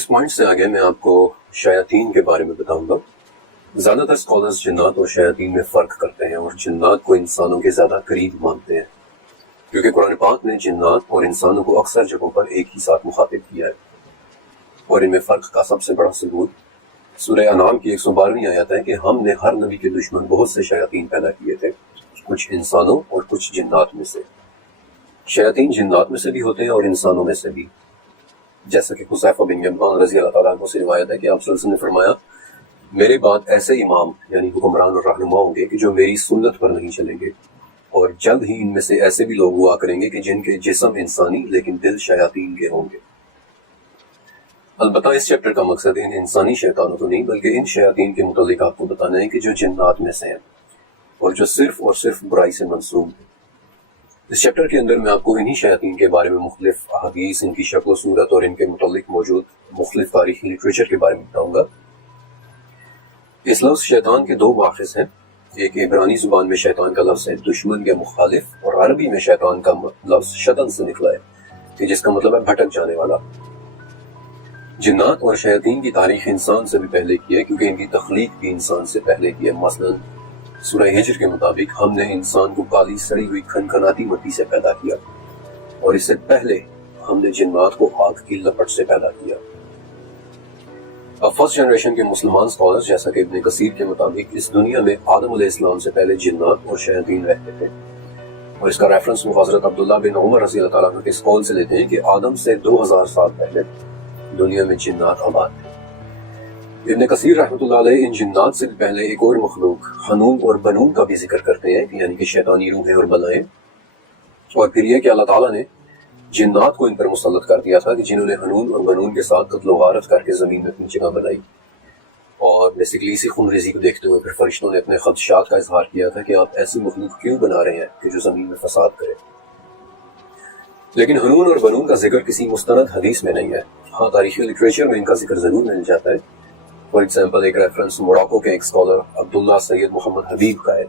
اس point سے آگے میں آپ کو شیاطین کے بارے میں بتاؤں گا۔ زیادہ تر اسکالرز جنات اور شیاطین میں فرق کرتے ہیں اور جنات کو انسانوں کے زیادہ قریب مانتے ہیں، کیونکہ قرآن پاک نے جنات اور انسانوں کو اکثر جگہوں پر ایک ہی ساتھ مخاطب کیا ہے، اور ان میں فرق کا سب سے بڑا ثبوت سورہ انعام کی 112ویں آیت ہے کہ ہم نے ہر نبی کے دشمن بہت سے شیاطین پیدا کیے تھے، کچھ انسانوں اور کچھ جنات میں سے۔ شیاطین جنات میں سے بھی ہوتے ہیں اور انسانوں میں سے بھی، جیسا کہ حذیفہ بن یمان رضی اللہ تعالیٰ عنہ سے روایت ہے کہ آپ صلی اللہ علیہ وسلم نے فرمایا، میرے بعد ایسے امام یعنی حکمران اور رہنما ہوں گے کہ جو میری سنت پر نہیں چلیں گے، اور جلد ہی ان میں سے ایسے بھی لوگ ہوا کریں گے کہ جن کے جسم انسانی لیکن دل شیاطین کے ہوں گے۔ البتہ اس چیپٹر کا مقصد ان انسانی شیطانوں کو نہیں بلکہ ان شیاطین کے متعلق آپ کو بتانا ہے کہ جو جنات میں سے ہیں اور جو صرف اور صرف برائی سے منسوب ہیں۔ اس چیپٹر کے اندر میں آپ کو انہی شیاطین کے بارے میں مختلف احادیث، ان کی شکل و صورت اور ان کے متعلق موجود مختلف تاریخی لٹریچر کے بارے میں بتاؤں گا۔ اس لفظ شیطان کے دو ماخذ ہیں، ایک عبرانی زبان میں شیطان کا لفظ ہے دشمن یا مخالف، اور عربی میں شیطان کا لفظ شطن سے نکلا ہے کہ جس کا مطلب ہے بھٹک جانے والا۔ جنات اور شیاطین کی تاریخ انسان سے بھی پہلے کی ہے، کیونکہ ان کی تخلیق بھی انسان سے پہلے کی ہے۔ مثلا سورہ ہجر کے مطابق ہم نے انسان کو کالی سڑی ہوئی کھنکھناتی مٹی سے پیدا کیا، اور اس سے پہلے ہم نے جنات کو آگ کی لپٹ سے پیدا کیا۔ اب فرسٹ جنریشن کے مسلمان اسکالرز جیسا کہ ابن کثیر کے مطابق اس دنیا میں آدم علیہ السلام سے پہلے جنات اور شیاطین رہتے تھے، اور اس کا ریفرنس وہ حضرت عبداللہ بن عمر رضی اللہ تعالیٰ عنہ کے اس قول سے لیتے ہیں کہ آدم سے 2000 سال پہلے دنیا میں جنات آباد تھے۔ ابن کثیر رحمۃ اللہ علیہ ان جنات سے بھی پہلے ایک اور مخلوق حنون اور بنون کا بھی ذکر کرتے ہیں، یعنی کہ شیطانی روحیں اور بلائیں، اور پھر یہ کہ اللہ تعالیٰ نے جنات کو ان پر مسلط کر دیا تھا کہ جنہوں نے حنون اور بنون کے ساتھ قتل و غارت کر کے زمین میں اپنی جگہ بنائی، اور بیسیکلی اسی خون ریزی کو دیکھتے ہوئے پھر فرشتوں نے اپنے خدشات کا اظہار کیا تھا کہ آپ ایسی مخلوق کیوں بنا رہے ہیں کہ جو زمین میں فساد کرے۔ لیکن حنون اور بنون کا ذکر کسی مستند حدیث میں نہیں ہے، ہاں تاریخی لٹریچر میں ان کا ذکر ضرور مل جاتا ہے۔ فار ایگزامپل ایک ریفرنس موراکو کے ایک اسکالر عبداللہ سید محمد حبیب کا ہے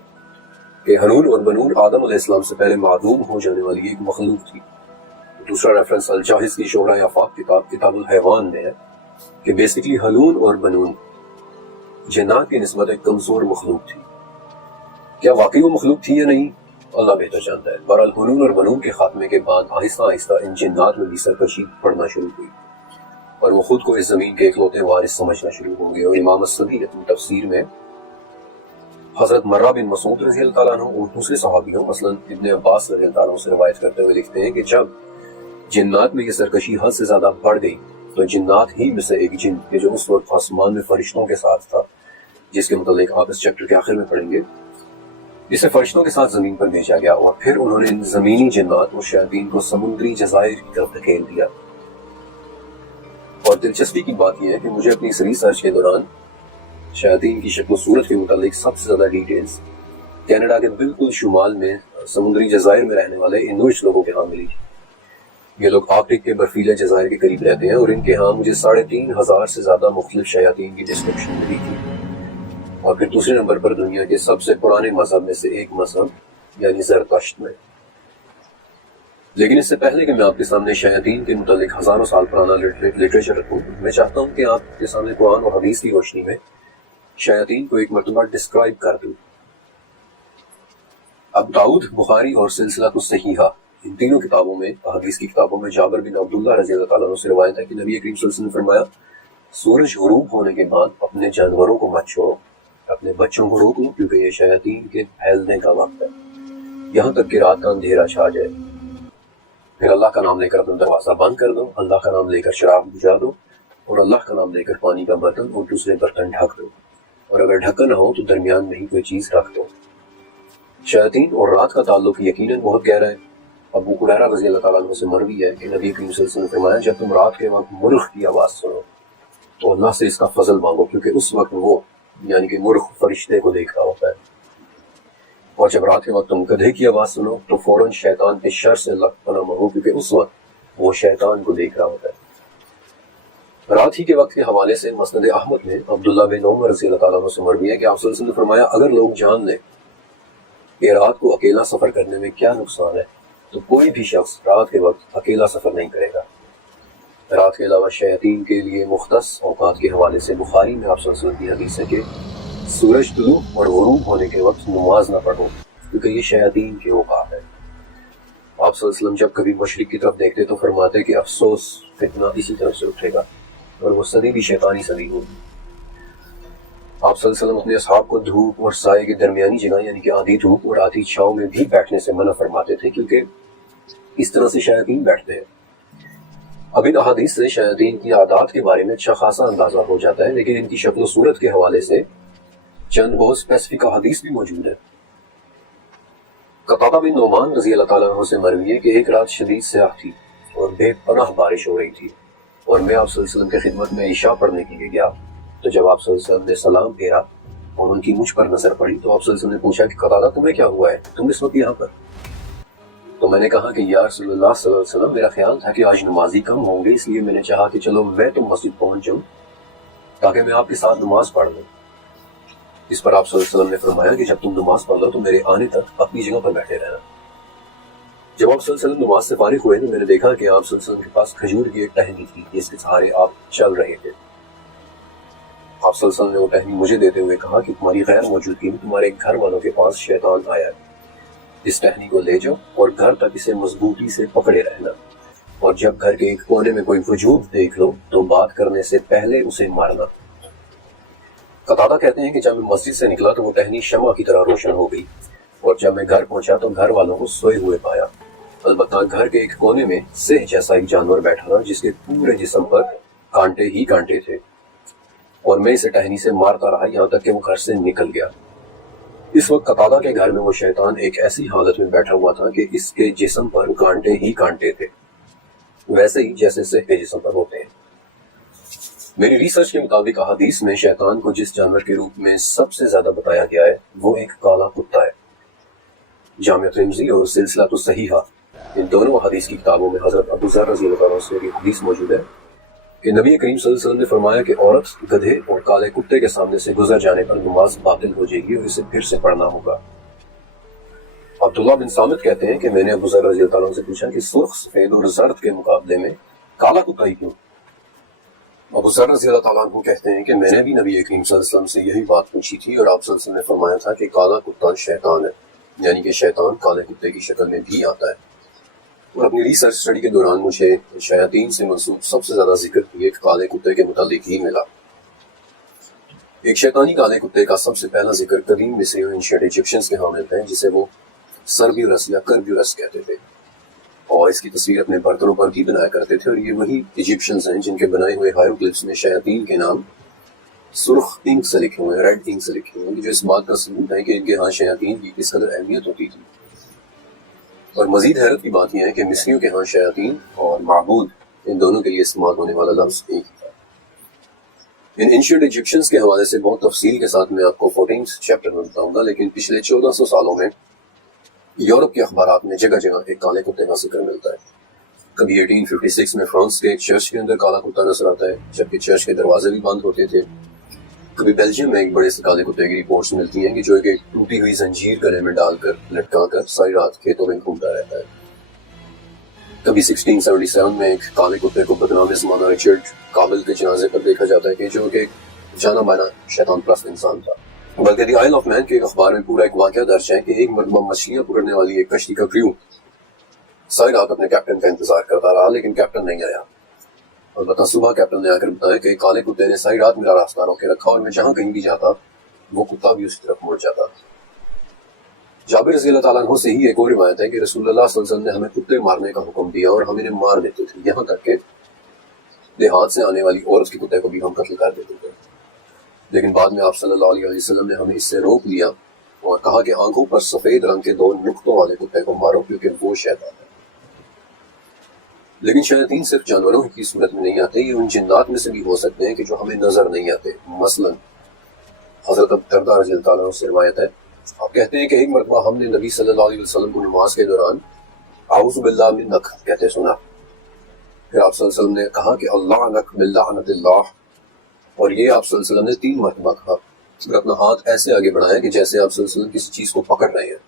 کہ حنون اور بنون آدم علیہ السلام سے پہلے معدوم ہو جانے والی ایک مخلوق تھی۔ دوسرا ریفرنس الجاحظ کی شعراء آفاق کتاب الحیوان میں ہے کہ بیسیکلی حنون اور بنون جنات کی نسبت ایک کمزور مخلوق تھی۔ کیا واقعی وہ مخلوق تھی یا نہیں، اللہ بہتر جانتا ہے۔ بہرحال حنون اور بنون کے خاتمے کے بعد آہستہ آہستہ ان جنات میں بھی سرکشی پڑنا شروع ہوئی، اور وہ خود کو اس زمین کے اکلوتے وارث سمجھنا شروع ہو گئے۔ اور امام الصدی اپنی تفسیر میں حضرت مرہ بن مسعود رضی اللہ تعالیٰ عنہ اور دوسرے صحابیوں مثلا ابن عباس رضی اللہ تعالیٰ عنہ سے روایت کرتے ہوئے لکھتے ہیں کہ جب جنات میں یہ سرکشی حد سے زیادہ بڑھ گئی تو جنات ہی میں سے ایک جن کہ جو اس وقت آسمان میں فرشتوں کے ساتھ تھا، جس کے متعلق آپ اس چیپٹر کے آخر میں پڑھیں گے، اسے فرشتوں کے ساتھ زمین پر بھیجا گیا، اور پھر انہوں نے ان زمینی جنات اور شیاطین کو سمندری جزائر کی طرف دھکیل دیا۔ اور دلچسپی کی بات یہ ہے کہ مجھے اپنی اس ریسرچ کے دوران شیاطین کی شکل و صورت کے متعلق سب سے زیادہ ڈیٹیلز کینیڈا کے بالکل شمال میں سمندری جزائر میں رہنے والے انوش لوگوں کے ہاں ملی۔ یہ لوگ آرکٹک کے برفیلے جزائر کے قریب رہتے ہیں، اور ان کے ہاں مجھے 3500 سے زیادہ مختلف شیاطین کی ڈسکرپشن ملی تھی۔ اور پھر دوسرے نمبر پر دنیا کے سب سے پرانے مذہب میں سے ایک مذہب یعنی زرتشت میں۔ لیکن اس سے پہلے کہ میں آپ کے سامنے شیاطین کے متعلق ہزاروں سال پرانا لٹریچر رکھوں، میں چاہتا ہوں کہ آپ کے سامنے قرآن اور حدیث کی روشنی میں شیاطین کو ایک مرتبہ ڈسکرائب کر دوں۔ اب داؤد، بخاری اور سلسلہ الصحیحہ، ان تینوں کتابوں میں، حدیث کی کتابوں میں جابر بن عبداللہ رضی اللہ تعالیٰ عنہ سے روایت ہے کہ نبی کریم صلی اللہ علیہ وسلم نے فرمایا، سورج غروب ہونے کے بعد اپنے جانوروں کو مت چھوڑو، اپنے بچوں کو روک لو، کیونکہ یہ شیاطین کے پھیلنے کا وقت ہے، یہاں تک کہ رات کا اندھیرا چھا جائے۔ پھر اللہ کا نام لے کر اپنا دروازہ بند کر دو، اللہ کا نام لے کر شراب بجھا دو، اور اللہ کا نام لے کر پانی کا برتن اور دوسرے برتن ڈھک دو، اور اگر ڈھکا نہ ہو تو درمیان میں ہی کوئی چیز رکھ دو۔ شیاطین اور رات کا تعلق یقیناً بہت گہرا ہے۔ ابو ہریرہ رضی اللہ تعالیٰ عنہ سے مروی ہے کہ نبی کریم صلی اللہ علیہ وسلم نے فرمایا، جب تم رات کے وقت مرغ کی آواز سنو تو اللہ سے اس کا فضل مانگو، کیونکہ اس وقت وہ یعنی کہ مرغ فرشتے کو دیکھ رہا ہوتا ہے، اور جب رات کے وقت تم گدھے کی آواز سنو تو فوراً شیطان کے شر سے اللہ پناہ مانگو، کیونکہ اس وقت وہ شیطان کو دیکھ رہا ہوتا ہے۔ رات ہی کے وقت کے حوالے سے مسند احمد میں عبداللہ بن عمر رضی اللہ تعالیٰ عنہ سے مروی ہے کہ آپ صلی اللہ علیہ وسلم نے فرمایا، اگر لوگ جان لیں کہ رات کو اکیلا سفر کرنے میں کیا نقصان ہے تو کوئی بھی شخص رات کے وقت اکیلا سفر نہیں کرے گا۔ رات کے علاوہ شیاطین کے لیے مختص اوقات کے حوالے سے بخاری میں آپ صلی اللہ علیہ وسلم کی حدیث ہے کہ سورج طلوع اور غروب ہونے کے وقت نماز نہ پڑھو، کیونکہ یہ شیاطین کے اوقات ہے۔ آپ صلی اللہ علیہ وسلم جب کبھی مشرق کی طرف دیکھتے تو فرماتے کہ افسوس، فتنہ اسی طرف سے اٹھے گا اور وہ صدی بھی شیطانی صدی ہوگی۔ آپ صلی اللہ علیہ وسلم اپنے اصحاب کو دھوپ اور سائے کے درمیانی جگہ یعنی کہ آدھی دھوپ اور آدھی چھاؤں میں بھی بیٹھنے سے منع فرماتے تھے، کیونکہ اس طرح سے شیاطین بیٹھتے ہیں۔ اب ان احادیث سے شیاطین کی عادات کے بارے میں اچھا خاصا اندازہ ہو جاتا ہے، لیکن ان کی شکل و صورت کے حوالے سے چند بہت اسپیسیفک احادیث بھی موجود ہیں۔ قتادہ بن نعمان رضی اللہ تعالیٰ عنہ سے مروی ہے کہ ایک رات شدید سیاہ تھی اور بے پناہ بارش ہو رہی تھی، اور میں آپ صلی اللہ علیہ وسلم کی خدمت میں عشاء پڑھنے کے لیے گیا، تو جب آپ صلی اللہ علیہ وسلم نے سلام پھیرا اور ان کی مجھ پر نظر پڑی تو آپ صلی اللہ علیہ وسلم نے پوچھا کہ قتادہ تمہیں کیا ہوا ہے، تم اس وقت یہاں پر؟ تو میں نے کہا کہ یا رسول اللہ صلی اللہ علیہ وسلم، میرا خیال تھا کہ آج نمازی کم ہوں گے، اس لیے میں نے چاہا کہ چلو میں تو مسجد پہنچ جاؤں تاکہ میں آپ کے ساتھ نماز پڑھ لوں۔ اس پر آپ صلی اللہ علیہ وسلم نے فرمایا کہ جب تم نماز پڑھ لو تو میرے آنے تک اپنی جگہ پر بیٹھے رہنا۔ جب آپ صلی اللہ علیہ وسلم نماز سے فارغ ہوئے تو میں نے دیکھا کہ آپ صلی اللہ علیہ وسلم کے پاس کھجور کی ایک ٹہنی تھی جس کے سہارے آپ چل رہے تھے۔ آپ صلی اللہ علیہ وسلم نے وہ ٹہنی مجھے دیتے ہوئے کہا کہ تمہاری غیر موجودگی میں تمہارے گھر والوں کے پاس شیطان آیا ہے، اس ٹہنی کو لے جاؤ اور گھر تک اسے مضبوطی سے پکڑے رہنا، اور جب گھر کے ایک کونے میں کوئی وجود دیکھ لو تو بات کرنے سے پہلے اسے مارنا۔ قتادہ کہتے ہیں کہ جب میں مسجد سے نکلا تو وہ ٹہنی شمع کی طرح روشن ہو گئی، اور جب میں گھر پہنچا تو گھر والوں کو سوئے ہوئے پایا، البتہ گھر کے ایک کونے میں سہ جیسا ایک جانور بیٹھا تھا جس کے پورے جسم پر کانٹے ہی کانٹے تھے، اور میں اسے ٹہنی سے مارتا رہا یہاں تک کہ وہ گھر سے نکل گیا۔ اس وقت قتادہ کے گھر میں وہ شیطان ایک ایسی حالت میں بیٹھا ہوا تھا کہ اس کے جسم پر کانٹے ہی کانٹے تھے، ویسے ہی جیسے سہ کے جسم پر ہوتے ہیں۔ میری ریسرچ کے مطابق احادیث میں شیطان کو جس جانور کے روپ میں سب سے زیادہ بتایا گیا ہے وہ ایک کالا کتا ہے۔ جامع ترمذی اور سلسلہ الصحیحہ، ان دونوں احادیث کی کتابوں میں حضرت ابو ذر رضی اللہ عنہ سے ایک حدیث موجود ہے کہ نبی کریم صلی اللہ علیہ وسلم نے فرمایا کہ عورت گدھے اور کالے کتے کے سامنے سے گزر جانے پر نماز باطل ہو جائے گی اور اسے پھر سے پڑھنا ہوگا۔ عبداللہ بن صامت کہتے ہیں کہ میں نے ابو ذر رضی اللہ عنہ سے پوچھا کہ سرخ، سفید اور زرد کے مقابلے میں کالا کتا ہی کیوں؟ ابو ذر رضی اللہ تعالیٰ عنہ کہتے ہیں کہ میں نے بھی نبی کریم صلی اللہ علیہ وسلم سے یہی بات پوچھی تھی، اور آپ صلی اللہ علیہ وسلم نے فرمایا تھا کہ کالا کتا شیطان ہے، یعنی کہ شیطان کالے کتے کی شکل میں بھی آتا ہے۔ اور اپنی ریسرچ اسٹڈی کے دوران مجھے شیاطین سے منسوب سب سے زیادہ ذکر ایک کالے کتے کے متعلق ہی ملا۔ ایک شیطانی کالے کتے کا سب سے پہلا ذکر قدیم مصری اور اینشینٹ ایجپشنز کے ہاں ملتا ہے، جسے وہ سربیورس یا کربیورس کہتے تھے، اور اس کی تصویر اپنے برتنوں پر بھی بنایا کرتے تھے، اور یہ وہی ایجپشنز ہیں جن کے بنائے ہوئے ہائروگلفس میں شیاطین کے نام سرخ انک سے لکھے ہوئے ہیں، ریڈ انک سے لکھے ہوئے ہیں، جو اس بات کا ثبوت ہے کہ ان کے ہاں شیاطین کی کس قدر اہمیت ہوتی تھی۔ اور مزید حیرت کی بات یہ ہے کہ مصریوں کے ہاں شیاطین اور معبود ان دونوں کے لیے استعمال ہونے والا لفظ ایک ہی تھا۔ ان اینشینٹ ایجپشنز کے حوالے سے بہت تفصیل کے ساتھ میں آپ کو 14 چیپٹر میں بتاؤں گا، لیکن پچھلے 1400 سالوں میں یورپ کے اخبارات میں جگہ جگہ ایک کالے کتے کا ذکر ملتا ہے۔ کبھی 1856 میں فرانس کے ایک چرچ کے اندر کالا کتا نظر آتا ہے جبکہ چرچ کے دروازے بھی بند ہوتے تھے۔ کبھی بیلجیم میں ایک بڑے سے کالے کتے کی رپورٹس ملتی ہیں کہ جو ایک ٹوٹی ہوئی زنجیر گلے میں ڈال کر لٹکا کر ساری رات کھیتوں میں گھومتا رہتا ہے۔ کبھی 1677 میں ایک کالے کتے کو بدنام زمانہ رچرڈ کابل کے جنازے پر دیکھا جاتا ہے کہ جو کہ جانا مانا شیطان پرست انسان تھا۔ بلکہ دی آئل آف مین کے ایک اخبار میں پورا ایک واقعہ درج ہے کہ ایک مرتبہ مچھلیاں پکڑنے والی ایک کشتی کا کریو ساری رات اپنے کیپٹن کا انتظار کرتا رہا، لیکن کیپٹن نہیں آیا۔ البتہ صبح کیپٹن نے آ کر بتایا کہ کالے کتے نے ساری رات میرا راستہ روکے رکھا، اور میں جہاں کہیں بھی جاتا وہ کتا بھی اسی طرف مڑ جاتا۔ جابر رضی اللہ تعالیٰ عنہ سے ہی ایک اور روایت ہے کہ رسول اللہ صلی اللہ علیہ وسلم نے ہمیں کتے مارنے کا حکم دیا اور ہم انہیں مار دیتے تھے، یہاں تک کہ دیہات سے آنے والی عورت کے کتے کو بھی ہم قتل کر دیتے تھے، لیکن بعد میں آپ صلی اللہ علیہ وسلم نے ہمیں اس سے روک لیا اور کہا کہ آنکھوں پر سفید رنگ کے 2 نقطوں والے کتے کو مارو کیونکہ وہ شیطان ہے۔ لیکن شیاطین صرف جانوروں کی صورت میں نہیں آتے، یہ ان جنات میں سے بھی ہو سکتے ہیں کہ جو ہمیں نظر نہیں آتے۔ مثلا حضرت ابو درداء رضی اللہ عنہ سے روایت ہے، آپ کہتے ہیں کہ ایک مرتبہ ہم نے نبی صلی اللہ علیہ وسلم کو نماز کے دوران اعوذ باللہ منک کہتے سنا، پھر آپ صلی اللہ علیہ وسلم نے کہا کہ اللہ عنک باللعنت اللہ، اور یہ آپ صلی اللہ علیہ وسلم نے 3 مرتبہ کہا، پھر اپنا ہاتھ ایسے آگے بڑھایا کہ جیسے آپ صلی اللہ علیہ وسلم کسی چیز کو پکڑ رہے ہیں۔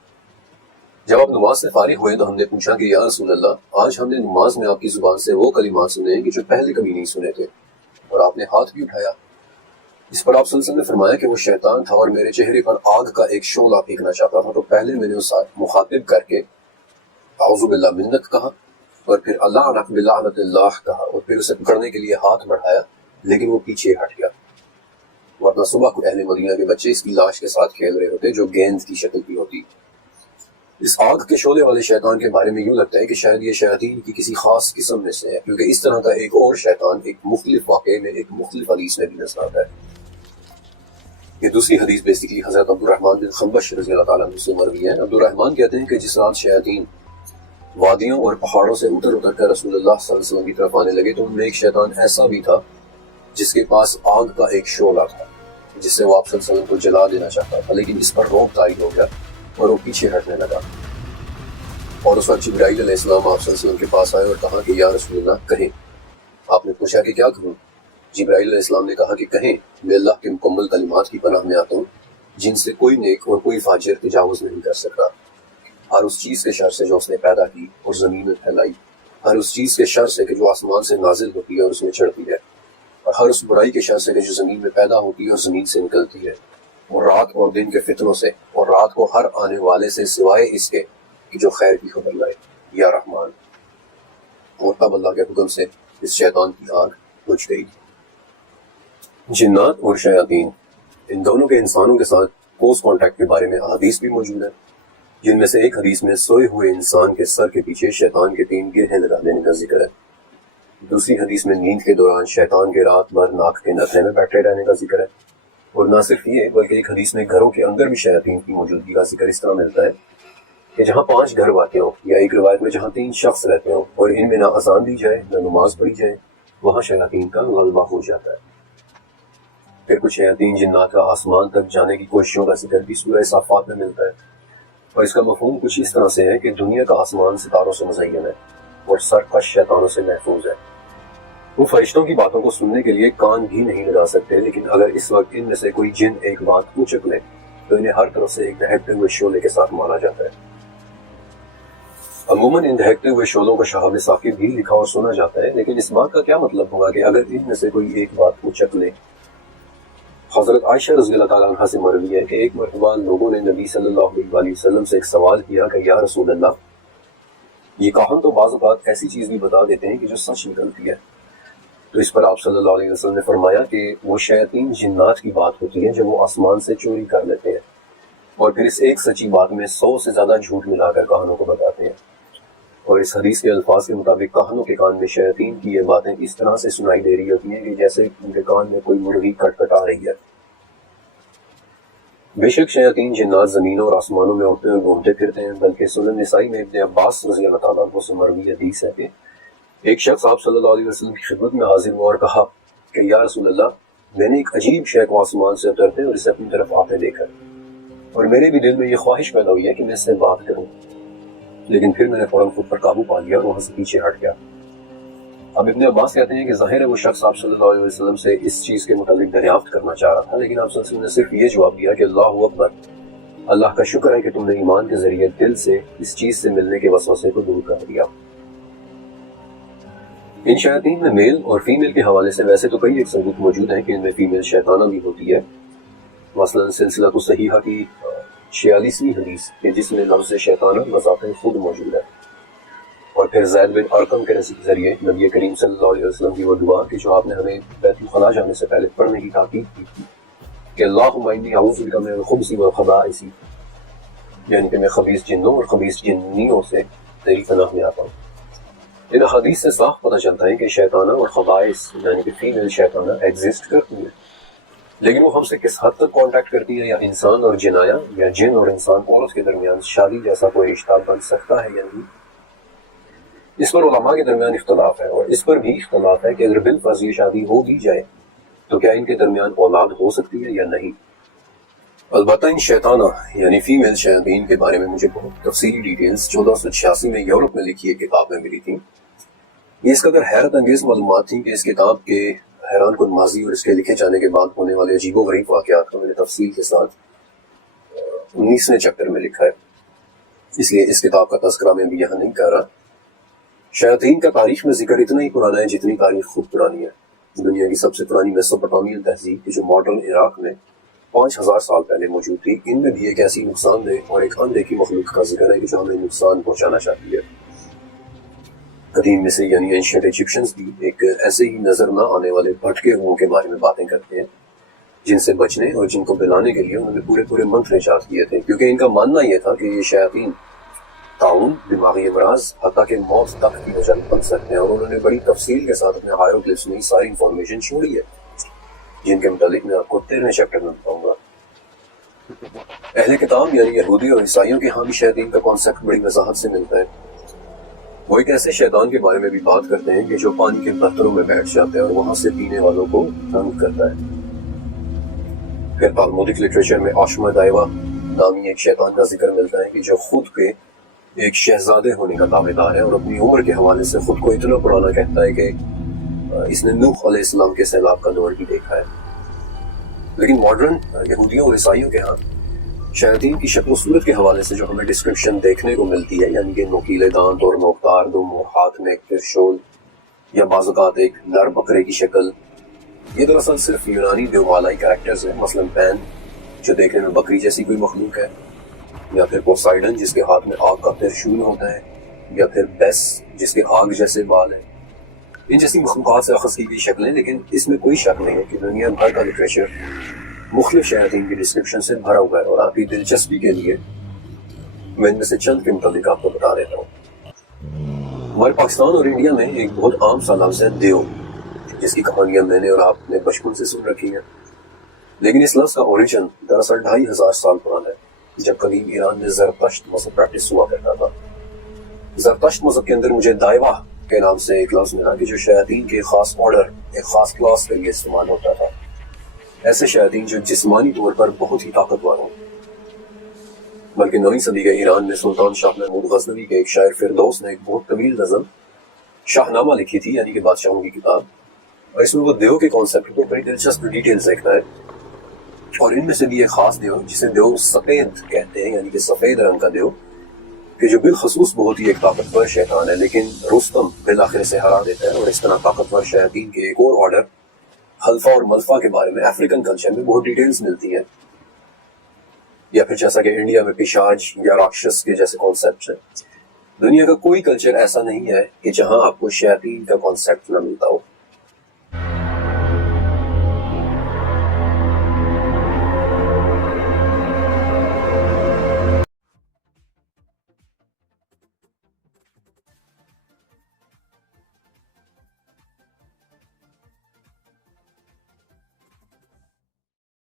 جب آپ نماز سے فارغ ہوئے تو ہم نے پوچھا کہ یا رسول اللہ، آج ہم نے نماز میں آپ کی زبان سے وہ کلمات سنے کہ جو پہلے کبھی نہیں سنے تھے، اور آپ نے ہاتھ بھی اٹھایا۔ اس پر آپ صلی اللہ علیہ وسلم نے فرمایا کہ وہ شیطان تھا اور میرے چہرے پر آگ کا ایک شعلہ پھینکنا چاہتا تھا، تو پہلے میں نے اس مخاطب کر کے اعوذ باللہ منک کہا، اور پھر اللہ عنک بلعنت اللہ کہا، اور پھر اسے پکڑنے کے لیے ہاتھ بڑھایا، لیکن وہ پیچھے ہٹ گیا، ورنہ صبح کو اہل مدینہ کے بچے اس کی لاش کے ساتھ کھیل رہے ہوتے جو گیند کی شکل کی ہوتی۔ اس آگ کے شعلے والے شیطان کے بارے میں یوں لگتا ہے کہ شاید یہ شیاطین کی کسی خاص قسم میں سے ہے، کیونکہ اس طرح کا ایک اور شیطان ایک مختلف واقعے میں ایک مختلف حدیث میں بھی نظر آتا ہے۔ یہ دوسری حدیث بیسیکلی حضرت عبد الرحمن بن خنبش رضی اللہ تعالیٰ عنہ سے مروی ہے۔ عبد الرحمن کہتے ہیں کہ جس رات شیاطین وادیوں اور پہاڑوں سے اتر کر رسول اللہ صلی اللہ علیہ وسلم کی طرف آنے لگے تو ان میں ایک شیطان ایسا بھی تھا جس کے پاس آگ کا ایک شعلہ تھا، جس سے وہ آپ صلی اللہ علیہ وسلم کو جلا دینا چاہتا تھا، لیکن اس پر روب طاری ہو گیا اور وہ پیچھے ہٹنے لگا۔ اور اس وقت جبرائیل علیہ السلام آپ صلی اللہ علیہ وسلم کے پاس آئے اور کہا کہ یا رسول اللہ کہیں۔ آپ نے پوچھا کہ کیا کہوں؟ جبرائیل علیہ السلام نے کہا کہ کہیں، میں اللہ کے مکمل کلمات کی پناہ میں آتا ہوں جن سے کوئی نیک اور کوئی فاجر تجاوز نہیں کر سکتا، ہر اس چیز کے شر سے جو اس نے پیدا کی اور زمین میں پھیلائی، ہر اس چیز کے شر سے کہ جو آسمان سے نازل ہوتی ہے اور اس میں چڑھتی ہے، اور ہر اس برائی کے شر سے کہ جو زمین میں پیدا ہوتی ہے اور زمین سے نکلتی ہے، اور رات اور دن کے فتنوں سے، اور رات کو ہر آنے والے سے سوائے اس کے کہ جو خیر کی خبر لائے، یا رحمان۔ اور تب اللہ کے حکم سے اس شیطان کی آگ بجھ گئی۔ جنات اور شیاطین، ان دونوں کے انسانوں کے ساتھ کلوز کانٹیکٹ کے بارے میں احادیث بھی موجود ہیں، جن میں سے ایک حدیث میں سوئے ہوئے انسان کے سر کے پیچھے شیطان کے 3 گرہیں لگا دینے کا ذکر ہے۔ دوسری حدیث میں نیند کے دوران شیطان کے رات بھر ناک کے نتھے میں بیٹھے رہنے کا ذکر ہے۔ اور نہ صرف یہ بلکہ ایک حدیث میں گھروں کے اندر بھی شیاطین کی موجودگی کا ذکر اس طرح ملتا ہے کہ جہاں 5 گھر واقع ہوں، یا ایک روایت میں جہاں 3 شخص رہتے ہوں اور ان میں نہ اذان دی جائے نہ نماز پڑھی جائے، وہاں شیاطین کا غلبہ ہو جاتا ہے۔ پھر کچھ شیاطین جنات کا آسمان تک جانے کی کوششوں کا ذکر بھی سورہ صافات میں ملتا ہے، اور اس کا مفہوم کچھ اس طرح سے ہے کہ دنیا کا آسمان ستاروں سے مزین ہے اور سرکش شیطانوں سے محفوظ ہے۔ وہ فرشتوں کی باتوں کو سننے کے لیے کان بھی نہیں لگا سکتے، لیکن اگر اس وقت ان میں سے کوئی جن ایک بات اچک لے تو انہیں ہر طرف سے ایک دہکتے ہوئے شعلے کے ساتھ مارا جاتا ہے۔ عموماً ان دہکتے ہوئے شعلوں کو شہاب ثاقب بھی لکھا اور سنا جاتا ہے، لیکن اس بات کا کیا مطلب ہوگا کہ اگر ان میں سے کوئی ایک بات اچک لے؟ حضرت عائشہ رضی اللہ تعالیٰ عنہ سے مروی ہے کہ ایک مرتبہ لوگوں نے نبی صلی اللہ علیہ وسلم سے ایک سوال کیا کہ یا رسول اللہ، یہ کہاں تو بعض اوقات ایسی چیز بھی بتا دیتے ہیں کہ جو سچ نکلتی ہے۔ تو اس پر آپ صلی اللہ علیہ وسلم نے فرمایا کہ وہ شیاطین جنات کی بات ہوتی ہے جب وہ آسمان سے چوری کر لیتے ہیں، اور پھر اس ایک سچی بات میں 100 سے زیادہ جھوٹ ملا کر کہانوں کو بتاتے ہیں۔ اور اس حدیث کے الفاظ کے مطابق کہانوں کے کان میں شیاطین کی یہ باتیں اس طرح سے سنائی دے رہی ہوتی ہیں کہ جیسے ان کے کان میں کوئی مرغی کٹکٹا رہی ہے۔ بے شک شیاطین جنات زمینوں اور آسمانوں میں اڑتے اور گھومتے پھرتے ہیں، بلکہ سنن نسائی میں ابن عباس رضی اللہ تعالیٰ عنہ سے مروی حدیث ہے کہ ایک شخص آپ صلی اللہ علیہ وسلم کی خدمت میں حاضر ہوا اور کہا کہ یا رسول اللہ، میں نے ایک عجیب شے کو آسمان سے اترتے اور اسے اپنی طرف آتے دیکھا، اور میرے بھی دل میں یہ خواہش پیدا ہوئی ہے کہ میں اس سے بات کروں، لیکن پھر میں نے فوراً خود پر قابو پا لیا اور وہاں سے پیچھے ہٹ گیا۔ اب ابن عباس کہتے ہیں کہ ظاہر ہے وہ شخص آپ صلی اللہ علیہ وسلم سے اس چیز کے متعلق دریافت کرنا چاہ رہا تھا، لیکن آپ صلی اللہ علیہ وسلم نے صرف یہ جواب دیا کہ اللہ اکبر، اللہ کا شکر ہے کہ تم نے ایمان کے ذریعے دل سے اس چیز سے ملنے کے وسوسے کو دور کر دیا۔ ان شیاطین میں میل اور فیمیل کے حوالے سے ویسے تو کئی ایک ثبوت موجود ہیں کہ ان میں فیمیل شیطانہ بھی ہوتی ہے، مثلا سلسلہ صحیحہ کی 46ویں حدیث کہ جس میں لفظ شیطانہ بذات خود موجود ہے، اور پھر زید بن ارقم کے ذریعے نبی کریم صلی اللہ علیہ وسلم کی وہ دعا کہ جو آپ نے ہمیں بیت الخلاء جانے سے پہلے پڑھنے کی تاکید کی تھی کہ اللہم انی اعوذ بک من الخبث والخبائث، یعنی کہ میں خبیث جنوں اور خبیث جنیوں سے تیری پناہ میں آتا ہوں۔ ان حدیث سے صاف پتہ چلتا ہے کہ شیطانہ اور خبائث یعنی کہ فیمیل شیطانہ ایگزسٹ کرتی ہے، لیکن وہ ہم سے کس حد تک کانٹیکٹ کرتی ہے، یا انسان اور جنایا یا جن اور انسان عورت کے درمیان شادی جیسا کوئی رشتہ بن سکتا ہے یا نہیں، اس پر علماء کے درمیان اختلاف ہے، اور اس پر بھی اختلاف ہے کہ اگر بالفرض یہ شادی ہو بھی جائے تو کیا ان کے درمیان اولاد ہو سکتی ہے یا نہیں۔ البتہ ان شیطانہ یعنی فیمیل شیاطین کے بارے میں مجھے بہت تفصیلی ڈیٹیلز 1486 میں یورپ میں لکھی ایک کتاب میں ملی تھی۔ یہ اس قدر حیرت انگیز معلومات تھیں کہ اس کتاب کے حیران کن ماضی اور اس کے لکھے جانے کے بعد ہونے والے عجیب و غریب واقعات کو میں نے تفصیل کے ساتھ 19ویں چیپٹر میں لکھا ہے۔ اس لیے اس کتاب کا تذکرہ میں بھی یہاں نہیں کر رہا۔ شیاطین کا تاریخ میں ذکر اتنا ہی پرانا ہے جتنی تاریخ خود پرانی ہے۔ دنیا کی سب سے پرانی میسوپوٹامیل تہذیب جو ماڈرن عراق میں 5000 سال پہلے موجود تھی، ان میں بھی ایک ایسی نقصان دہ اور ایک اندیکھی مخلوق کا ذکر ہے کہ جو ہمیں نقصان پہنچانا چاہتی ہے۔ قدیم مصری یعنی اینشینٹ ایجپشنز بھی ایک ایسے ہی نظر نہ آنے والے بھٹکے روحوں کے بارے میں باتیں کرتے ہیں جن سے بچنے اور جن کو بلانے کے لیے انہوں نے پورے منتر ایجاد کیے تھے، کیونکہ ان کا ماننا یہ تھا کہ یہ شیاطین تعاون، دماغی امراض، حتیٰ کہ موت تک کی وجہ بن سکتے ہیں، اور انہوں نے بڑی تفصیل کے ساتھ اپنے ہائیروگلفس میں ساری انفارمیشن چھوڑی ہے جن کے متعلق میں آپ کو 13ویں چیپٹر میں بتاؤں گا۔ اہل کتاب یعنی یہودی اور عیسائیوں کے ہاں بھی شیاطین کا کانسیپٹ بڑی وضاحت سے ملتا ہے۔ وہ ایک ایسے شیطان کے بارے میں بھی بات کرتے ہیں کہ جو پانی کے برتنوں میں بیٹھ جاتا ہے اور وہاں سے پینے والوں کو تنگ کرتا ہے۔ پھر تالمودک لٹریچر میں آشما دائیوا نامی ایک شیطان کا ذکر ملتا ہے کہ جو خود کے ایک شہزادے ہونے کا دعوے دار ہے اور اپنی عمر کے حوالے سے خود کو اتنا پرانا کہتا ہے کہ اس نے نوح علیہ السلام کے سیلاب کا دور بھی دیکھا ہے۔ لیکن ماڈرن یہودیوں اور عیسائیوں کے ہاں شیاطین کی شکل و صورت کے حوالے سے جو ہمیں ڈسکرپشن دیکھنے کو ملتی ہے، یعنی کہ نوکیلے دانت اور نوکدار دم اور ہاتھ میں ایک ترشول یا بعض اوقات ایک نر بکرے کی شکل، یہ دراصل صرف یونانی دیومالائی کریکٹرز ہیں، مثلا پین جو دیکھنے میں بکری جیسی کوئی مخلوق ہے، یا پھر پوسائیڈن جس کے ہاتھ میں آگ کا ترشول ہوتا ہے، یا پھر بیس جس کے آگ جیسے بال ہیں۔ ان جیسی مخلوقات سے اخذ کی گئی شکلیں، لیکن اس میں کوئی شک نہیں ہے کہ دنیا بھر کا لٹریچر مختلف شیاطین کی ڈسکرپشن سے بھرا ہوا ہے، اور آپ کی دلچسپی کے لیے میں ان میں سے چند کے متعلق آپ کو بتا دیتا ہوں۔ ہمارے پاکستان اور انڈیا میں ایک بہت عام سا لفظ ہے دیو، جس کی کہانیاں میں نے اور آپ نے بچپن سے سن رکھی ہیں، لیکن اس لفظ کا اوریجن دراصل 2500 سال پرانا ہے، جب قدیم ایران میں زرتشت مذہب پریکٹس ہوا کرتا تھا۔ زرتشت مذہب کے اندر مجھے دائیوا کے نام سے ایک لفظ ملا کہ جو شیاطین کے خاص آرڈر، ایک خاص کلاس کے لیے استعمال ہوتا تھا، ایسے شیاطین جو جسمانی طور پر بہت ہی طاقتور ہوں۔ بلکہ 9ویں صدی کے ایران میں سلطان شاہ محمود غزنوی کے ایک شاعر فردوس نے ایک بہت طویل نظم شاہ نامہ لکھی تھی، یعنی کہ بادشاہوں کی کتاب، اور اس میں وہ دیو کے کانسیپٹ کو بڑی دلچسپ ڈیٹیلز دیکھتا ہے، اور ان میں سے بھی ایک خاص دیو جسے دیو سفید کہتے ہیں، یعنی کہ سفید رنگ کا دیو، کہ جو بالخصوص بہت ہی ایک طاقتور شیطان ہے، لیکن رستم بالآخر اسے ہرا دیتا ہے۔ اور اس طرح طاقتور شیاطین کے ایک اور آرڈر حلفہ اور ملفہ کے بارے میں افریقن کلچر میں بہت ڈیٹیلز ملتی ہیں، یا پھر جیسا کہ انڈیا میں پشاج یا راکشس کے جیسے کانسیپٹس ہیں۔ دنیا کا کوئی کلچر ایسا نہیں ہے کہ جہاں آپ کو شیاطین کا کانسیپٹ نہ ملتا ہو۔